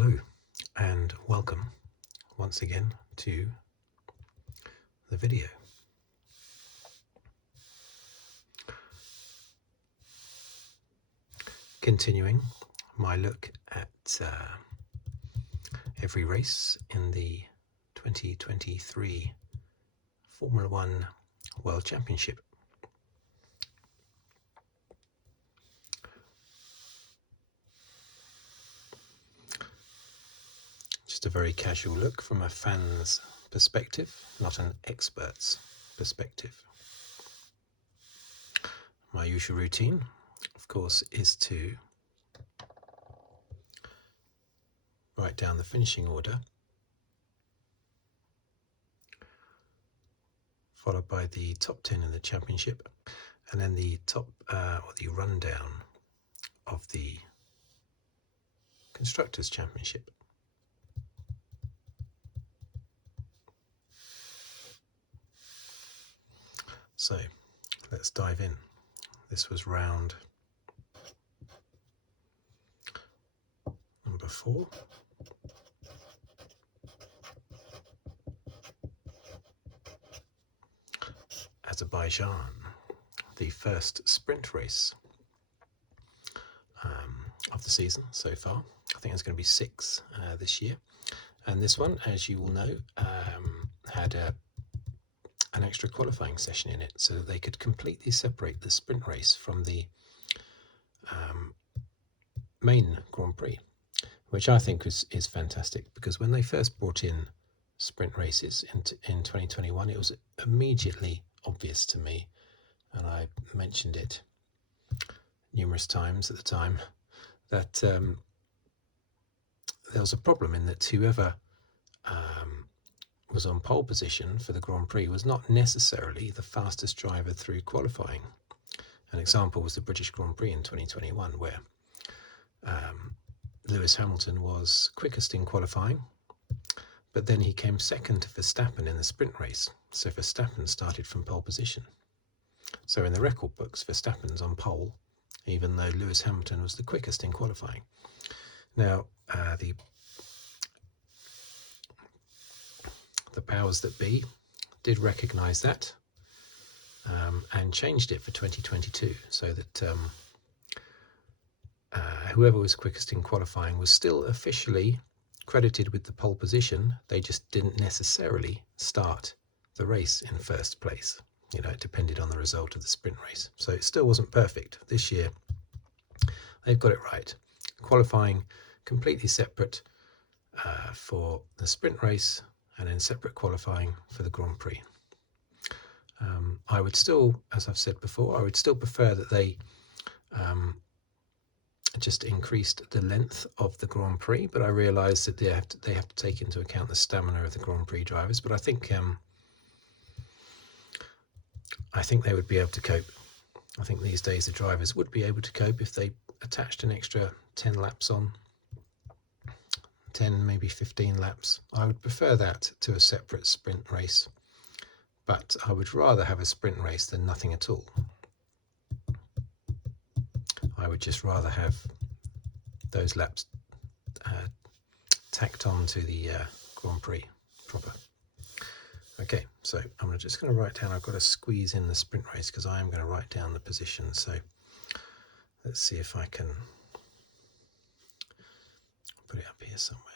Hello and welcome once again to the video. Continuing my look at every race in the 2023 Formula One World Championship. Just a very casual look from a fan's perspective, not an expert's perspective. My usual routine, of course, is to write down the finishing order, followed by the top 10 in the championship, and then the top or the rundown of the Constructors' Championship. So let's dive in. This was round number 4. Azerbaijan, the first sprint race of the season so far. I think there's going to be 6 this year. And this one, as you will know, had an extra qualifying session in it so that they could completely separate the sprint race from the main Grand Prix, which I think is fantastic, because when they first brought in sprint races in 2021, it was immediately obvious to me, and I mentioned it numerous times at the time, that there was a problem in that whoever was on pole position for the Grand Prix was not necessarily the fastest driver through qualifying. An example was the British Grand Prix in 2021, where Lewis Hamilton was quickest in qualifying, but then he came second to Verstappen in the sprint race. So Verstappen started from pole position. So in the record books, Verstappen's on pole, even though Lewis Hamilton was the quickest in qualifying. Now, the powers that be did recognise that and changed it for 2022, so that whoever was quickest in qualifying was still officially credited with the pole position. They just didn't necessarily start the race in first place. You know, it depended on the result of the sprint race. So it still wasn't perfect. This year, they've got it right. Qualifying completely separate for the sprint race, and then separate qualifying for the Grand Prix. I would still, as I've said before, I would still prefer that they just increased the length of the Grand Prix, but I realise that they have to take into account the stamina of the Grand Prix drivers. But I think they would be able to cope. I think these days the drivers would be able to cope if they attached an extra 10 laps on. 10, maybe 15 laps. I would prefer that to a separate sprint race, but I would rather have a sprint race than nothing at all. I would just rather have those laps tacked on to the Grand Prix proper. Okay, so I'm just going to write down, I've got to squeeze in the sprint race because I am going to write down the position. So let's see if I can put it up here somewhere.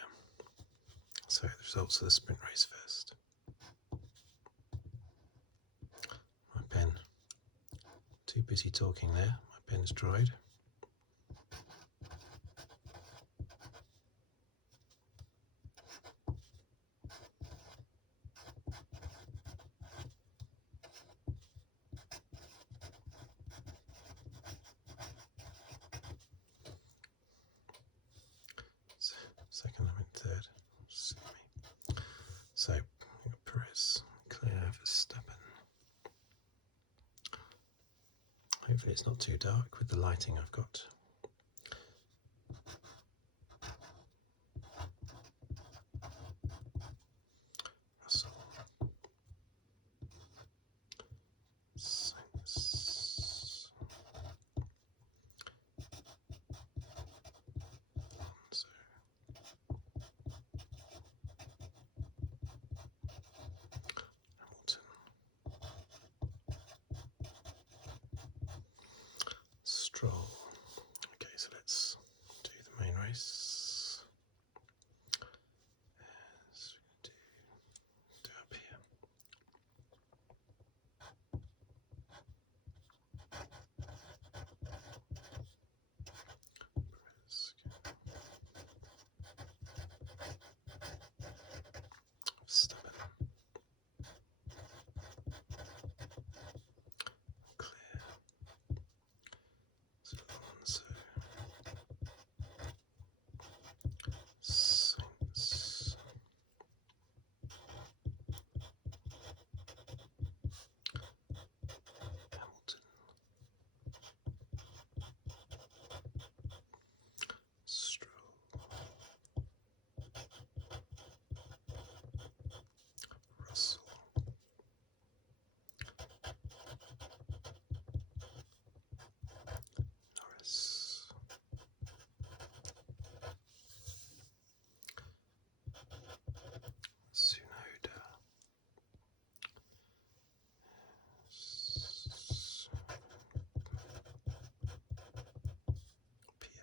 So the results of the sprint race first. My pen, too busy talking there, my pen's dried. Second, I'm in third. So, Perez, Leclerc, Verstappen. Hopefully it's not too dark with the lighting I've got. Russell. Sainz. Alonso.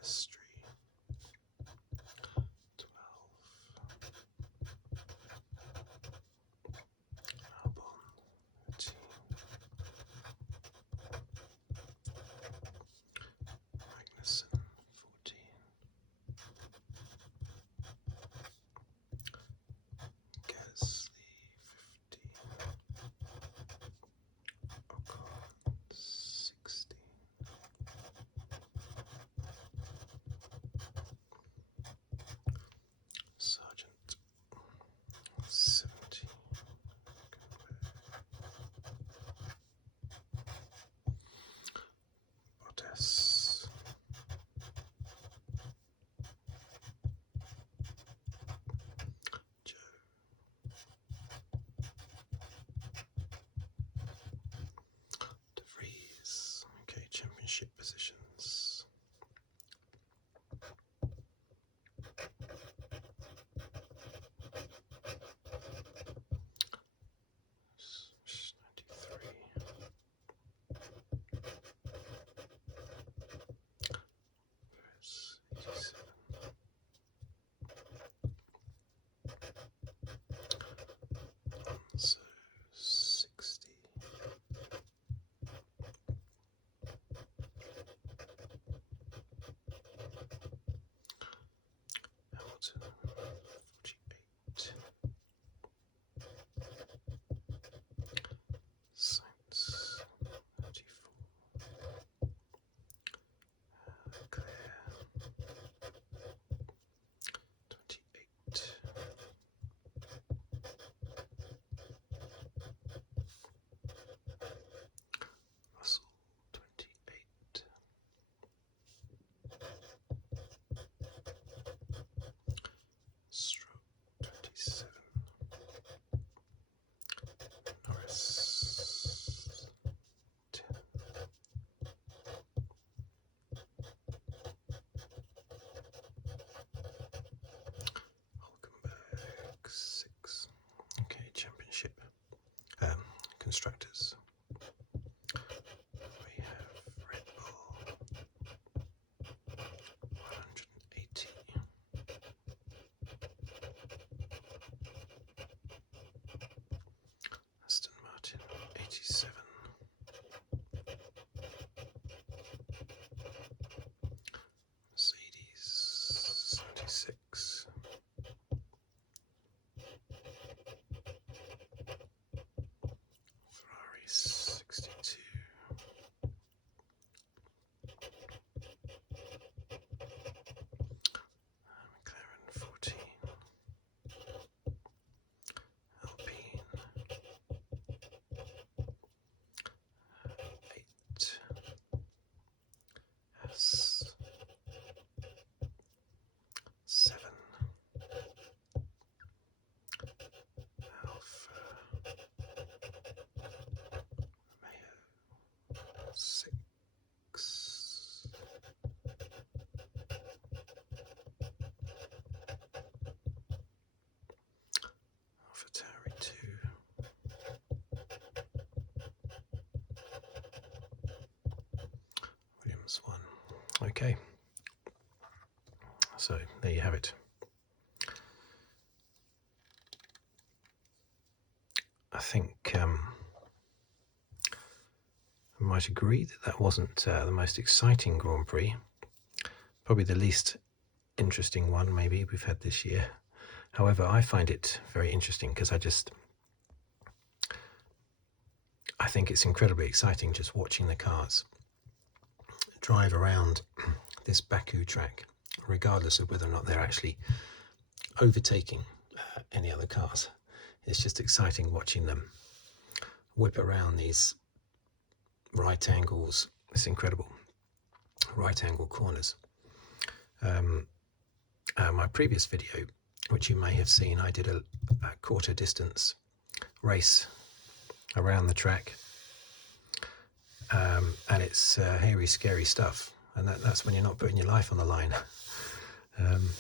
Piastri. 12. Albon. 13. Magnussen. 14. Gasly. 15. Ocon. 16. Sargent. 17. Bottas. 3s. Okay, championship positions. S- 93. Perez, 87. Alonso, 60. Hamilton, 48. Sainz, 34. Leclerc, 28. Russell, 28. Stroll, 27. Norris, 10. Hulkenberg, 6. Okay, championship. Constructors. We have Redbull, 180. Aston Martin, 87. Mercedes, 76. Ferrari, 62. McLaren, 14. Alpine, 8. S, 7. Alpha Romeo, 6. AlphaTauri, 2. Williams, 1. Okay, so there you have it. I think I might agree that that wasn't the most exciting Grand Prix. Probably the least interesting one maybe we've had this year. However, I find it very interesting because I think it's incredibly exciting just watching the cars drive around this Baku track, regardless of whether or not they're actually overtaking any other cars. It's just exciting watching them whip around these right angles. It's incredible. Right angle corners. My previous video, which you may have seen, I did a quarter distance race around the track, and it's hairy, scary stuff, and that's when you're not putting your life on the line,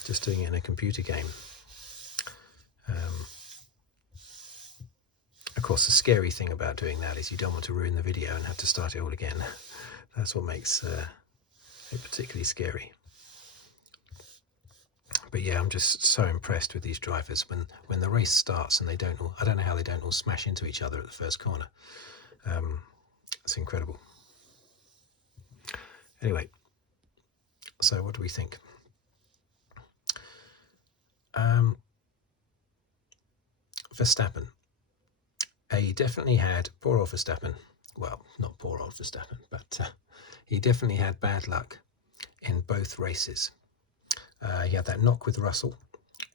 just doing it in a computer game. Of course, the scary thing about doing that is you don't want to ruin the video and have to start it all again. That's what makes it particularly scary. But yeah, I'm just so impressed with these drivers when the race starts and they don't all, I don't know how they don't all smash into each other at the first corner. It's incredible. Anyway, so what do we think? Verstappen. He definitely had poor old Verstappen. Well, not poor old Verstappen, but he definitely had bad luck in both races. He had that knock with Russell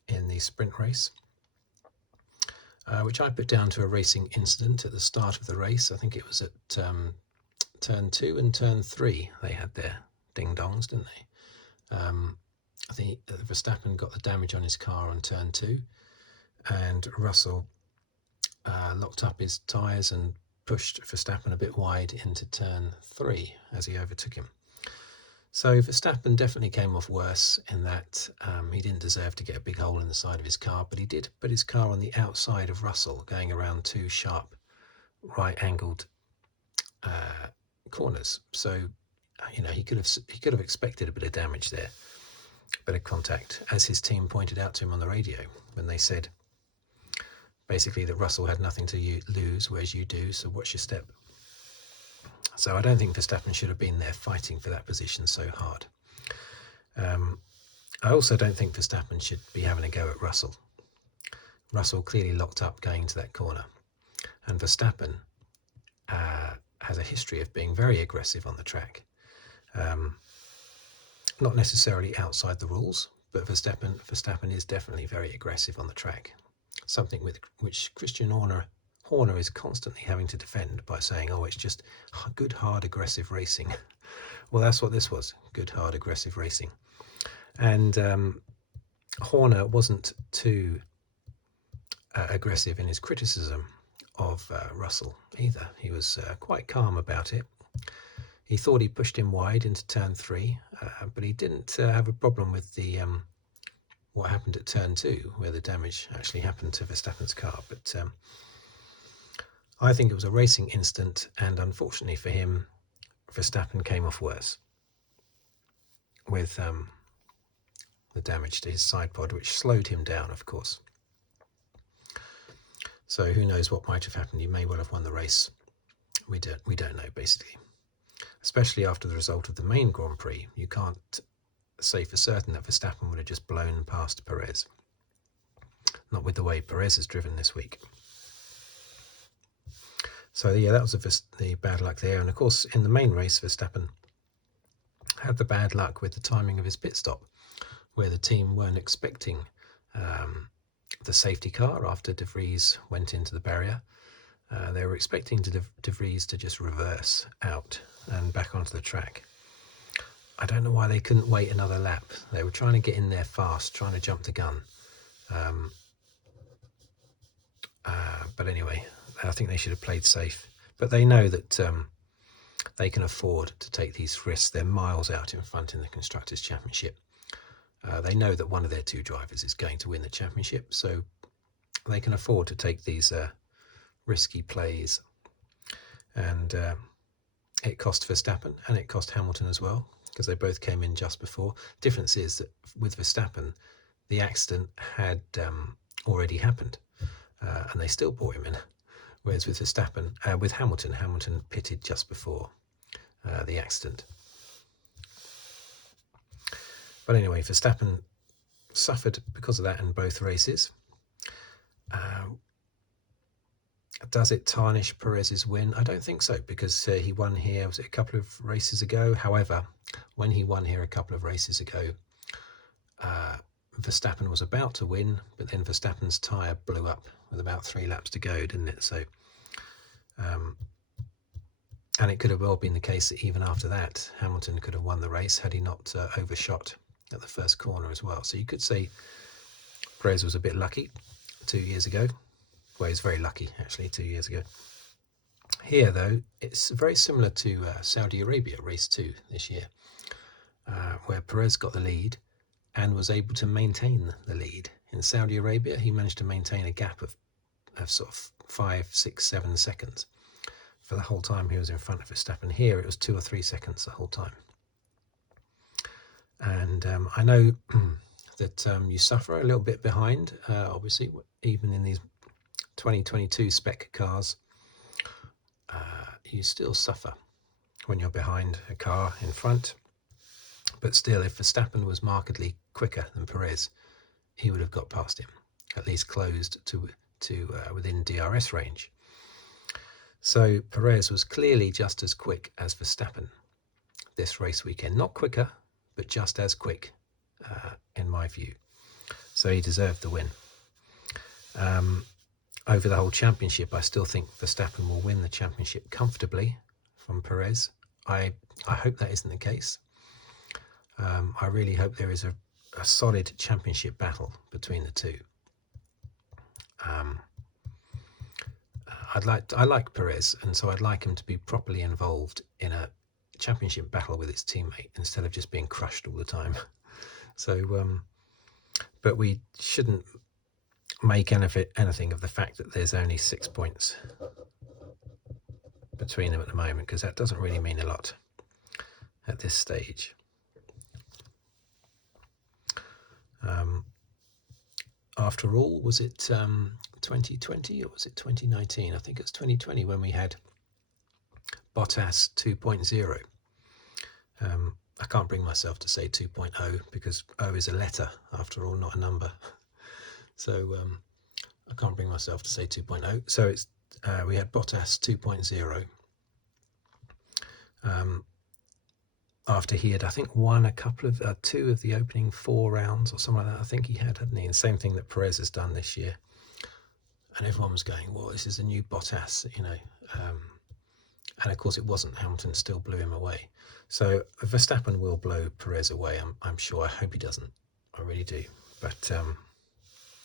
in the sprint race, which I put down to a racing incident at the start of the race. I think it was at turn 2 and turn 3. They had their ding-dongs, didn't they? I think Verstappen got the damage on his car on turn 2, and Russell locked up his tyres and pushed Verstappen a bit wide into turn 3 as he overtook him. So Verstappen definitely came off worse in that he didn't deserve to get a big hole in the side of his car, but he did put his car on the outside of Russell, going around 2 sharp right-angled corners. So he could have expected a bit of damage there, a bit of contact, as his team pointed out to him on the radio when they said basically that Russell had nothing to lose, whereas you do, so watch your step. So I don't think Verstappen should have been there fighting for that position so hard. I also don't think Verstappen should be having a go at Russell. Russell clearly locked up going into that corner, and Verstappen has a history of being very aggressive on the track. Not necessarily outside the rules, but Verstappen is definitely very aggressive on the track. Something which Christian Horner is constantly having to defend by saying, oh, it's just good, hard, aggressive racing. Well, that's what this was, good, hard, aggressive racing. And Horner wasn't too aggressive in his criticism of Russell either. He was quite calm about it. He thought he pushed him wide into turn 3, but he didn't have a problem with the what happened at turn 2, where the damage actually happened to Verstappen's car. But I think it was a racing incident, and unfortunately for him, Verstappen came off worse with the damage to his side pod, which slowed him down, of course. So who knows what might have happened? He may well have won the race. We don't know, basically. Especially after the result of the main Grand Prix, you can't say for certain that Verstappen would have just blown past Perez. Not with the way Perez has driven this week. So yeah, that was the bad luck there. And of course, in the main race, Verstappen had the bad luck with the timing of his pit stop, where the team weren't expecting the safety car after De Vries went into the barrier. They were expecting De Vries to just reverse out and back onto the track. I don't know why they couldn't wait another lap. They were trying to get in there fast, trying to jump the gun. But anyway, I think they should have played safe. But they know that they can afford to take these risks. They're miles out in front in the Constructors' Championship. They know that one of their 2 drivers is going to win the championship, so they can afford to take these risky plays. And it cost Verstappen and it cost Hamilton as well, because they both came in just before. Difference is that with Verstappen, the accident had already happened, and they still brought him in. Whereas with Hamilton pitted just before the accident. But anyway, Verstappen suffered because of that in both races. Does it tarnish Perez's win? I don't think so, because he won here, was it a couple of races ago? However, when he won here a couple of races ago, Verstappen was about to win, but then Verstappen's tyre blew up with about 3 laps to go, didn't it? So, and it could have well been the case that even after that, Hamilton could have won the race had he not overshot at the first corner as well. So you could say Perez was a bit lucky 2 years ago. Well, he was very lucky, actually, 2 years ago. Here, though, it's very similar to Saudi Arabia, race 2 this year, where Perez got the lead and was able to maintain the lead. In Saudi Arabia, he managed to maintain a gap of sort of 5, 6, 7 seconds for the whole time he was in front of Verstappen. Here, it was 2 or 3 seconds the whole time. And I know that you suffer a little bit behind. Obviously, even in these 2022 spec cars, you still suffer when you're behind a car in front. But still, if Verstappen was markedly quicker than Perez, he would have got past him, at least closed to within DRS range. So Perez was clearly just as quick as Verstappen this race weekend. Not quicker, but just as quick, in my view. So he deserved the win. Over the whole championship, I still think Verstappen will win the championship comfortably from Perez. I hope that isn't the case. I really hope there is a solid championship battle between the two. I like Perez, and so I'd like him to be properly involved in a championship battle with his teammate instead of just being crushed all the time. So, but we shouldn't make anything of the fact that there's only 6 points between them at the moment, because that doesn't really mean a lot at this stage. After all, was it 2020 or was it 2019? I think it was 2020 when we had Bottas 2.0. I can't bring myself to say 2.0 because O is a letter after all, not a number. So I can't bring myself to say 2.0. So it's we had Bottas 2.0. After he had, I think, won a couple of 2 of the opening 4 rounds or something like that. I think he had, hadn't he? And same thing that Perez has done this year. And everyone was going, well, this is a new Bottas, you know. And of course it wasn't. Hamilton still blew him away. So Verstappen will blow Perez away, I'm sure. I hope he doesn't. I really do. But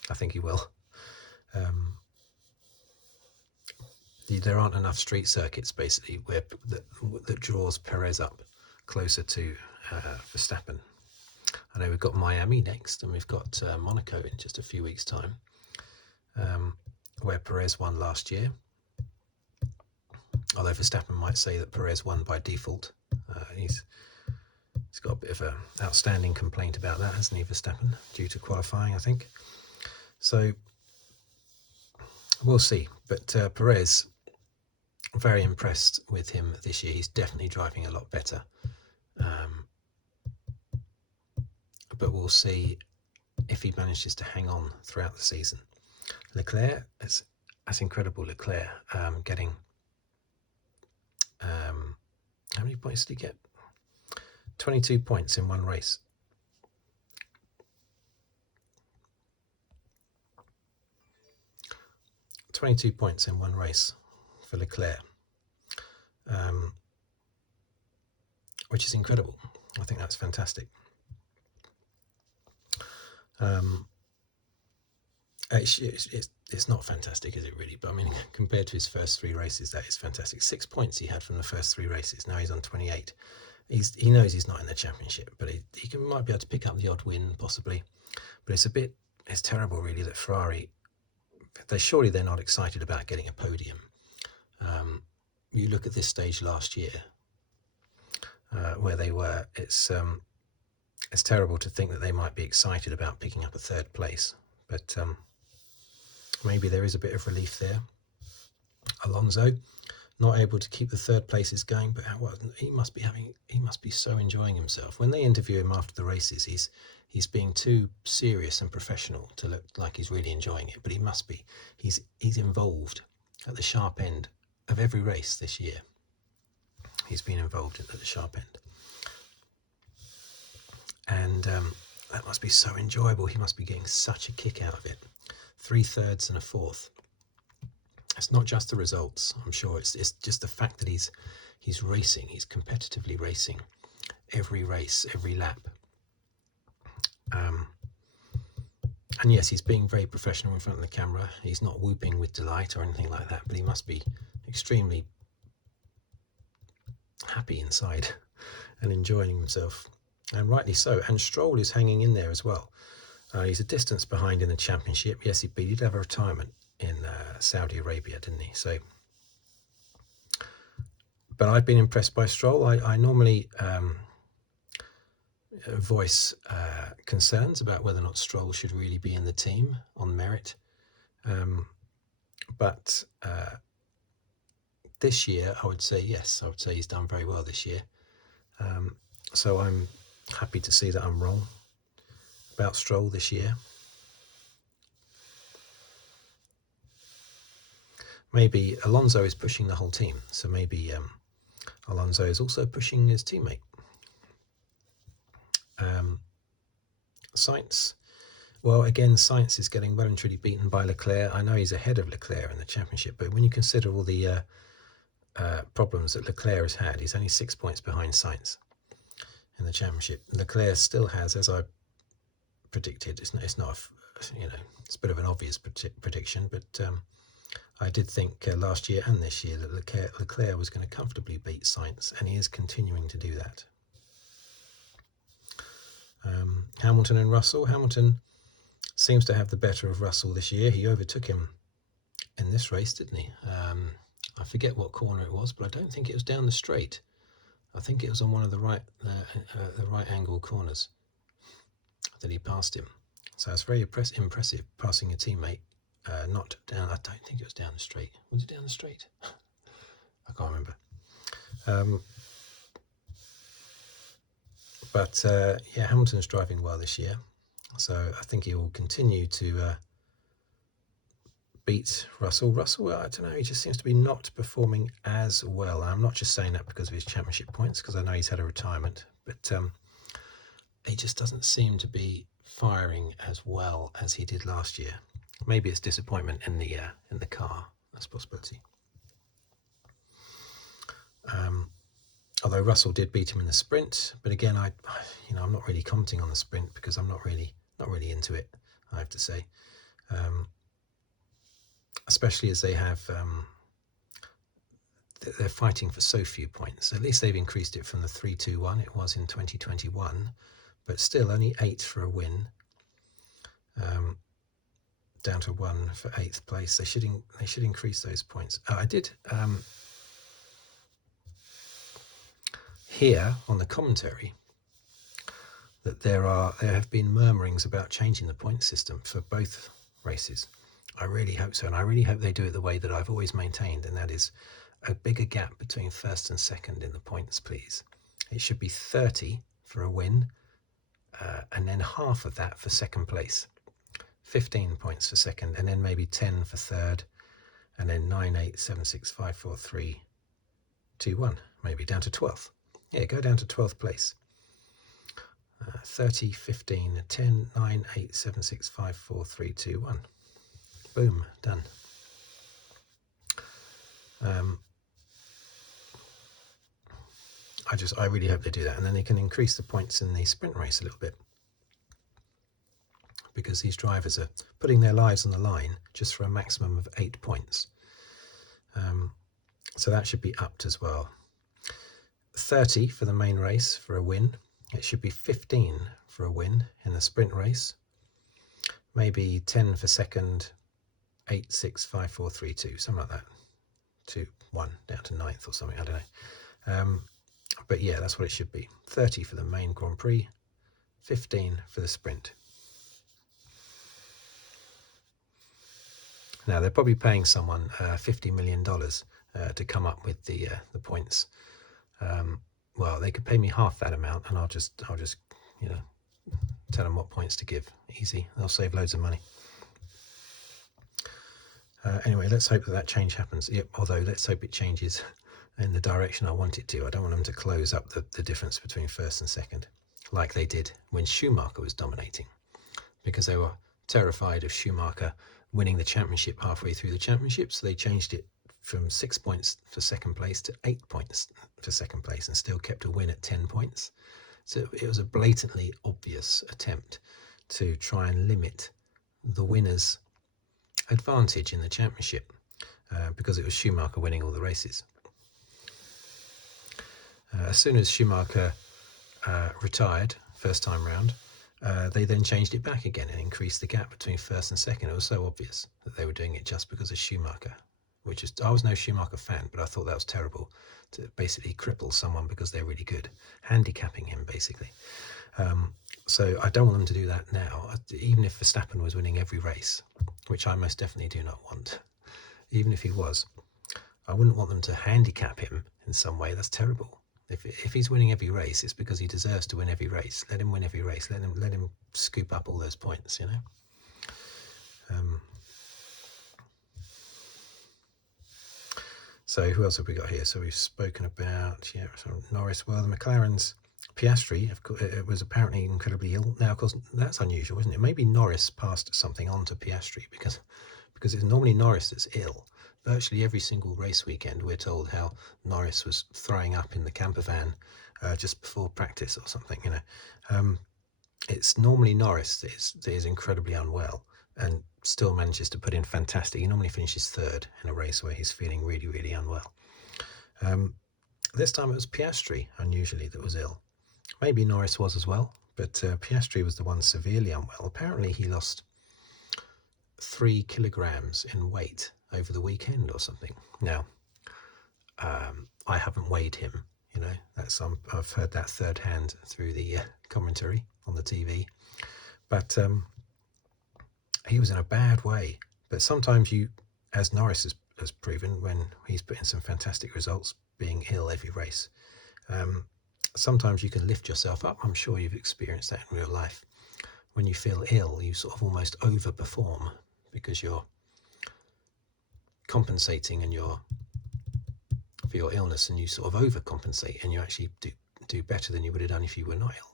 I think he will. There aren't enough street circuits, basically, where that draws Perez up closer to Verstappen. I know we've got Miami next, and we've got Monaco in just a few weeks' time, where Perez won last year. Although Verstappen might say that Perez won by default. He's got a bit of an outstanding complaint about that, hasn't he, Verstappen, due to qualifying, I think. So we'll see. But Perez, very impressed with him this year. He's definitely driving a lot better. But we'll see if he manages to hang on throughout the season. Leclerc, that's incredible. Leclerc getting, how many points did he get? 22 points in one race. $22 points in one race for Leclerc, which is incredible. I think that's fantastic. It's not fantastic, is it really? But I mean, compared to his first 3 races, that is fantastic. 6 points he had from the first 3 races. Now he's on 28. He knows he's not in the championship, but he might be able to pick up the odd win, possibly. But it's terrible, really, that Ferrari, they're not excited about getting a podium. You look at this stage last year, where they were. It's terrible to think that they might be excited about picking up a 3rd place, but maybe there is a bit of relief there. Alonso, not able to keep the 3rd places going, but he must be so enjoying himself. When they interview him after the races, he's being too serious and professional to look like he's really enjoying it, but he must be. He's involved at the sharp end of every race this year. He's been involved at the sharp end. And that must be so enjoyable. He must be getting such a kick out of it. 3 thirds and a 4th. It's not just the results, I'm sure. It's just the fact that he's racing. He's competitively racing every race, every lap. And yes, he's being very professional in front of the camera. He's not whooping with delight or anything like that, but he must be extremely happy inside and enjoying himself. And rightly so. And Stroll is hanging in there as well. He's a distance behind in the championship. Yes, he did have a retirement in Saudi Arabia, didn't he? So, but I've been impressed by Stroll. I normally voice concerns about whether or not Stroll should really be in the team on merit. But this year, I would say yes. I would say he's done very well this year. So I'm happy to see that I'm wrong about Stroll this year. Maybe Alonso is pushing the whole team, so maybe Alonso is also pushing his teammate. Sainz, well, again, Sainz is getting well and truly beaten by Leclerc. I know he's ahead of Leclerc in the championship, but when you consider all the problems that Leclerc has had, he's only 6 points behind Sainz in the championship. Leclerc still has, as I predicted, it's not it's a bit of an obvious prediction, but I did think last year and this year that Leclerc was going to comfortably beat Sainz, and he is continuing to do that. Hamilton and Russell. Hamilton seems to have the better of Russell this year. He overtook him in this race, didn't he? I forget what corner it was, but I don't think it was down the straight. I think it was on one of the right angle corners that he passed him. So it's very impressive passing a teammate. Not down. I don't think it was down the straight. Was it down the straight? I can't remember. But yeah, Hamilton's driving well this year, so I think he will continue to beat Russell. Russell, I don't know, he just seems to be not performing as well. I'm not just saying that because of his championship points, because I know he's had a retirement, but he just doesn't seem to be firing as well as he did last year. Maybe it's disappointment in the car. That's a possibility. Although Russell did beat him in the sprint, but again, I'm not really commenting on the sprint because I'm not really into it, I have to say. Especially as they have, they're fighting for so few points. At least they've increased it from the 3-2-1 it was in 2021, but still only 8 for a win. Down to 1 for 8th place. They should increase those points. I did hear on the commentary that there have been murmurings about changing the point system for both races. I really hope so, and I really hope they do it the way that I've always maintained, and that is a bigger gap between first and second in the points, please. It should be 30 for a win, and then half of that for second place. 15 points for second, and then maybe 10 for third, and then 9, 8, 7, 6, 5, 4, 3, 2, 1, maybe down to 12th. Yeah, go down to 12th place. 30, 15, 10, 9, 8, 7, 6, 5, 4, 3, 2, 1. Boom, done. I really hope they do that, and then they can increase the points in the sprint race a little bit, because these drivers are putting their lives on the line just for a maximum of 8 points. So that should be upped as well. 30 for the main race for a win. It should be 15 for a win in the sprint race. Maybe 10 for second, 8, 6, 5, 4, 3, 2, something like that. 2, 1, down to 9th or something, I don't know. But yeah, that's what it should be. 30 for the main Grand Prix, 15 for the sprint. Now, they're probably paying someone $50 million to come up with the points. Well, they could pay me half that amount, and I'll just tell them what points to give. Easy. They'll save loads of money. Anyway, let's hope that change happens. Yep, although let's hope it changes in the direction I want it to. I don't want them to close up the difference between first and second, like they did when Schumacher was dominating, because they were terrified of Schumacher winning the championship halfway through the championship, so they changed it from 6 points for second place to 8 points for second place, and still kept a win at 10 points. So it was a blatantly obvious attempt to try and limit the winner's advantage in the championship, because it was Schumacher winning all the races. As soon as Schumacher retired first time round, they then changed it back again and increased the gap between first and second. It was so obvious that they were doing it just because of Schumacher, I was no Schumacher fan, but I thought that was terrible, to basically cripple someone because they're really good, handicapping him basically. So I don't want them to do that now. Even if Verstappen was winning every race, which I most definitely do not want, even if he was, I wouldn't want them to handicap him in some way. That's terrible. If he's winning every race, it's because he deserves to win every race. Let him win every race. Let him scoop up all those points, you know. So who else have we got here? So we've spoken about, Norris. Well, the McLaren's Piastri, of course, it was apparently incredibly ill. Now, of course, that's unusual, isn't it? Maybe Norris passed something on to Piastri because it's normally Norris that's ill. Virtually every single race weekend, we're told how Norris was throwing up in the camper van just before practice or something. You know, it's normally Norris that is incredibly unwell and still manages to put in fantastic. He normally finishes third in a race where he's feeling really, really unwell. This time it was Piastri, unusually, that was ill. Maybe Norris was as well, but Piastri was the one severely unwell. Apparently he lost 3 kilograms in weight over the weekend or something. Now, I haven't weighed him, you know, I've heard that third hand through the commentary on the TV, but he was in a bad way. But sometimes you, as Norris has proven when he's put in some fantastic results, being ill every race, sometimes you can lift yourself up. I'm sure you've experienced that in real life. When you feel ill, you sort of almost overperform because you're compensating for your illness, and you sort of overcompensate, and you actually do better than you would have done if you were not ill.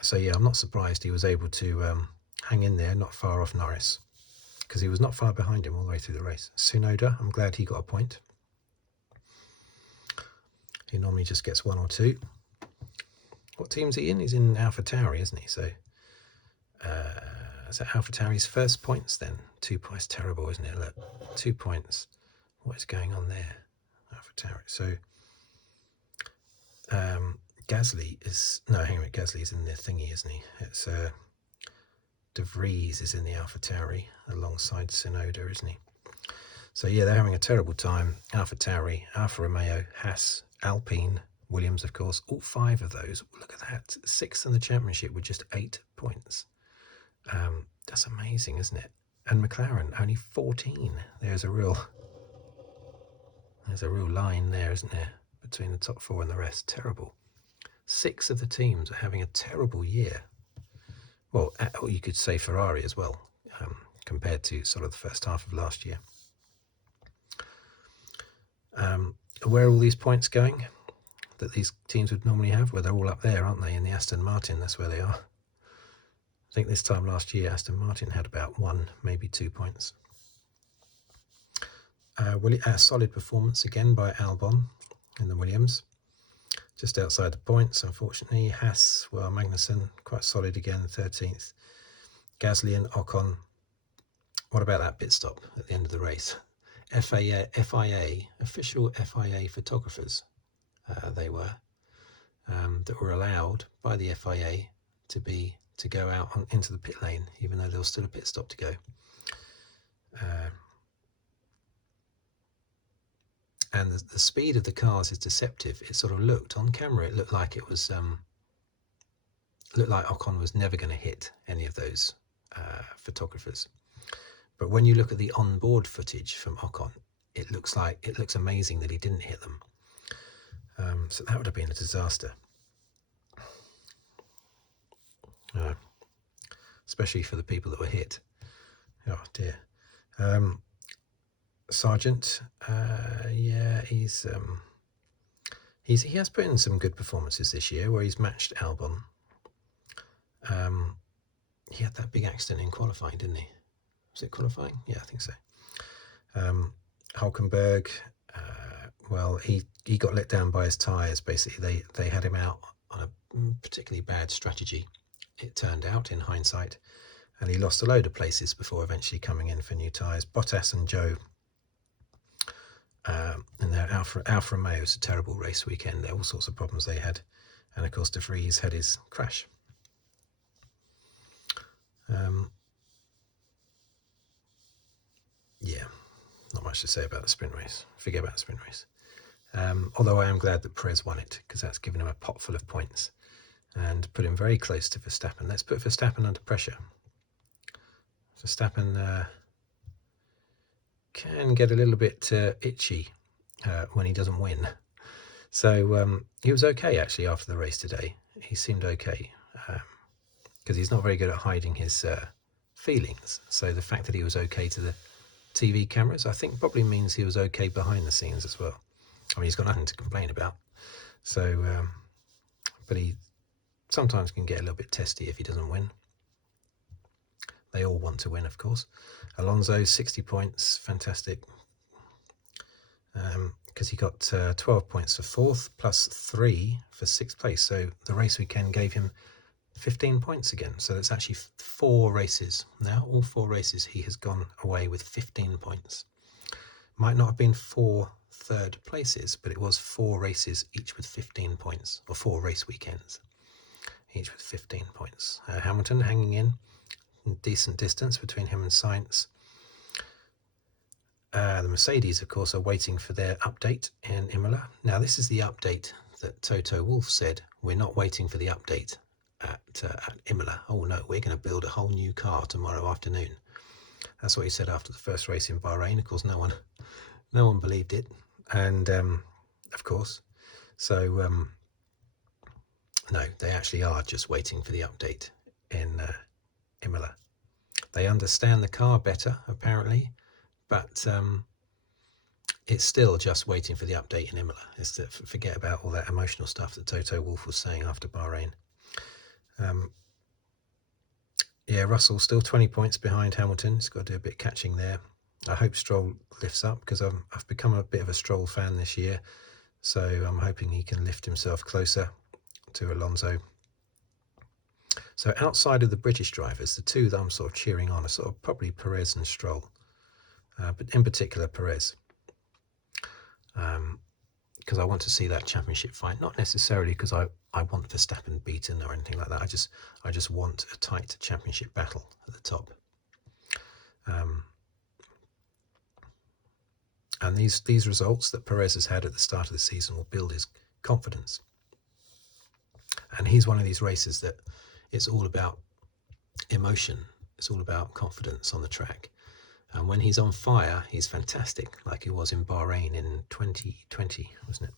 So yeah, I'm not surprised he was able to hang in there, not far off Norris, because he was not far behind him all the way through the race. Tsunoda, I'm glad he got a point. He normally just gets 1 or 2. What team's he in? He's in AlphaTauri, isn't he? So is that AlphaTauri's first points then? 2 points, terrible, isn't it? Look, 2 points. What is going on there? AlphaTauri. So Gasly is, no, hang on, Gasly's in the thingy, isn't he? It's De Vries is in the AlphaTauri alongside Tsunoda, isn't he? So yeah, they're having a terrible time. AlphaTauri, Alfa Romeo, Haas, Alpine, Williams, of course, all 5 of those. Look at that, 6th in the championship with just 8 points. That's amazing, isn't it? And McLaren only 14. There's a real line there, isn't there, between the top 4 and the rest. Terrible. 6 of the teams are having a terrible year. Well, you could say Ferrari as well, compared to sort of the first half of last year. Where are all these points going that these teams would normally have? Well, they're all up there, aren't they, in the Aston Martin? That's where they are. I think this time last year, Aston Martin had about 1, maybe 2 points. Solid performance again by Albon in the Williams. Just outside the points, unfortunately. Haas, well, Magnussen, quite solid again, 13th. Gasly and Ocon. What about that pit stop at the end of the race? FIA, official FIA photographers, they were, that were allowed by the FIA to go out into the pit lane, even though there was still a pit stop to go. And the speed of the cars is deceptive. It sort of looked on camera, it looked like it was, looked like Ocon was never going to hit any of those photographers. But when you look at the onboard footage from Ocon, it looks amazing that he didn't hit them. So that would have been a disaster. Especially for the people that were hit. Oh dear. Sargent, yeah, he has put in some good performances this year where he's matched Albon. He had that big accident in qualifying, didn't he? Was it qualifying? Yeah, I think so. Hulkenberg, well, he got let down by his tyres. Basically, they had him out on a particularly bad strategy, it turned out, in hindsight, and he lost a load of places before eventually coming in for new tyres. Bottas and Joe, and their Alfa Romeo was a terrible race weekend. There were all sorts of problems they had, and of course De Vries had his crash. Yeah, not much to say about the sprint race. Forget about the sprint race. Although I am glad that Perez won it, because that's given him a pot full of points and put him very close to Verstappen. Let's put Verstappen under pressure. Verstappen can get a little bit itchy when he doesn't win. So he was okay actually after the race today. He seemed okay because he's not very good at hiding his feelings. So the fact that he was okay to the TV cameras, I think probably means he was okay behind the scenes as well. I mean, he's got nothing to complain about. So, but he sometimes can get a little bit testy if he doesn't win. They all want to win, of course. Alonso, 60 points, fantastic. Because he got 12 points for 4th, plus 3 for 6th place. So the race weekend gave him 15 points again. So it's actually 4 races. Now, all 4 races, he has gone away with 15 points. Might not have been 4 third places, but it was 4 races, each with 15 points, or 4 race weekends, each with 15 points. Hamilton hanging in, decent distance between him and Sainz. The Mercedes, of course, are waiting for their update in Imola. Now, this is the update that Toto Wolff said, we're not waiting for the update at Imola. Oh no, we're going to build a whole new car tomorrow afternoon. That's what he said after the first race in Bahrain. Of course, no one believed it, and of course, so no, they actually are just waiting for the update in Imola. They understand the car better, apparently, but it's still just waiting for the update in Imola. It's to forget about all that emotional stuff that Toto Wolff was saying after Bahrain. Yeah, Russell still 20 points behind Hamilton. He's got to do a bit of catching there. I hope Stroll lifts up, because I've become a bit of a Stroll fan this year. So I'm hoping he can lift himself closer to Alonso. So outside of the British drivers, the two that I'm sort of cheering on are sort of probably Perez and Stroll. But in particular Perez. Because I want to see that championship fight, not necessarily because I want Verstappen beaten or anything like that. I just want a tight championship battle at the top. And these results that Perez has had at the start of the season will build his confidence. And he's one of these races that it's all about emotion. It's all about confidence on the track. And when he's on fire, he's fantastic, like he was in Bahrain in 2020, wasn't it?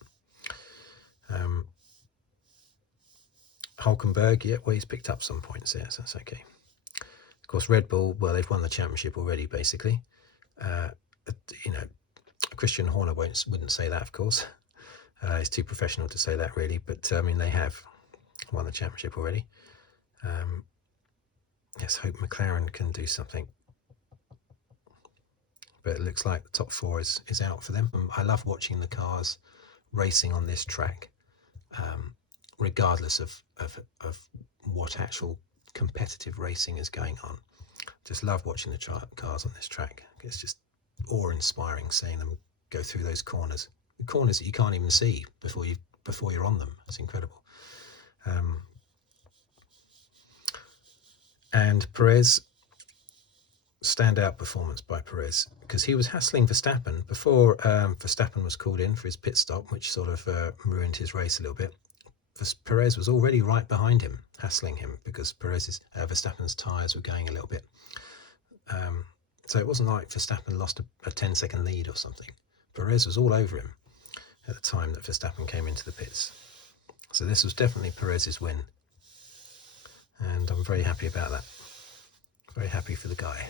Hulkenberg, yeah, well, he's picked up some points there, so that's okay. Of course, Red Bull, well, they've won the championship already, basically. Christian Horner wouldn't say that, of course. He's too professional to say that, really. But, I mean, they have won the championship already. Let's hope McLaren can do something. But it looks like the top 4 is out for them. I love watching the cars racing on this track, regardless of what actual competitive racing is going on. Just love watching the cars on this track. It's just awe-inspiring seeing them go through those corners. The corners that you can't even see before you're on them. It's incredible. And Perez, standout performance by Perez, because he was hassling Verstappen before Verstappen was called in for his pit stop, which sort of ruined his race a little bit. Perez was already right behind him, hassling him, because Verstappen's tyres were going a little bit. So it wasn't like Verstappen lost a 10-second lead or something. Perez was all over him at the time that Verstappen came into the pits. So this was definitely Perez's win. And I'm very happy about that. Very happy for the guy.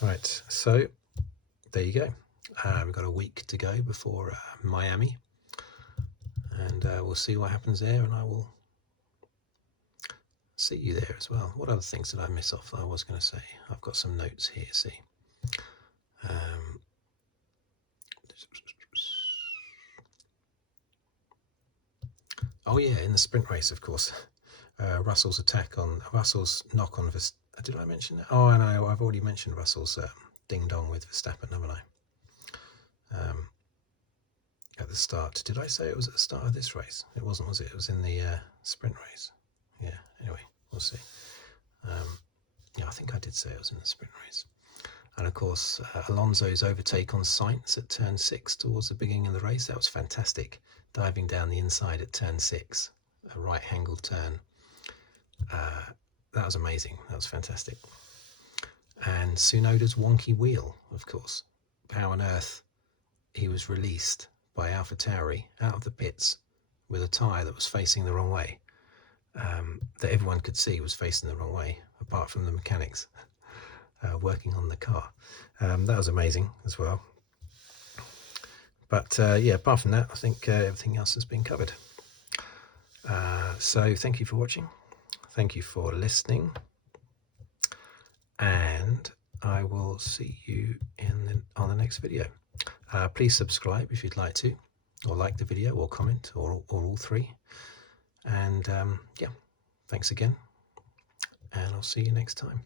Right, so there you go. We've got a week to go before Miami. And we'll see what happens there, and I will see you there as well. What other things did I miss off that I was going to say? I've got some notes here, see. Oh yeah, in the sprint race, of course. Russell's knock on Verstappen. Did I mention that? Oh, no, I've already mentioned Russell's ding-dong with Verstappen, haven't I? At the start. Did I say it was at the start of this race? It wasn't, was it? It was in the sprint race. Yeah, anyway, we'll see. Yeah, I think I did say it was in the sprint race. And of course, Alonso's overtake on Sainz at turn 6 towards the beginning of the race, that was fantastic. Diving down the inside at turn 6, a right-angled turn. That was amazing. That was fantastic. And Tsunoda's wonky wheel, of course. How on earth he was released by AlphaTauri out of the pits with a tyre that was facing the wrong way, that everyone could see was facing the wrong way, apart from the mechanics working on the car. That was amazing as well. But yeah, apart from that, I think everything else has been covered. So thank you for watching. Thank you for listening. And I will see you on the next video. Please subscribe if you'd like to, or like the video, or comment, or all three. And yeah, thanks again, and I'll see you next time.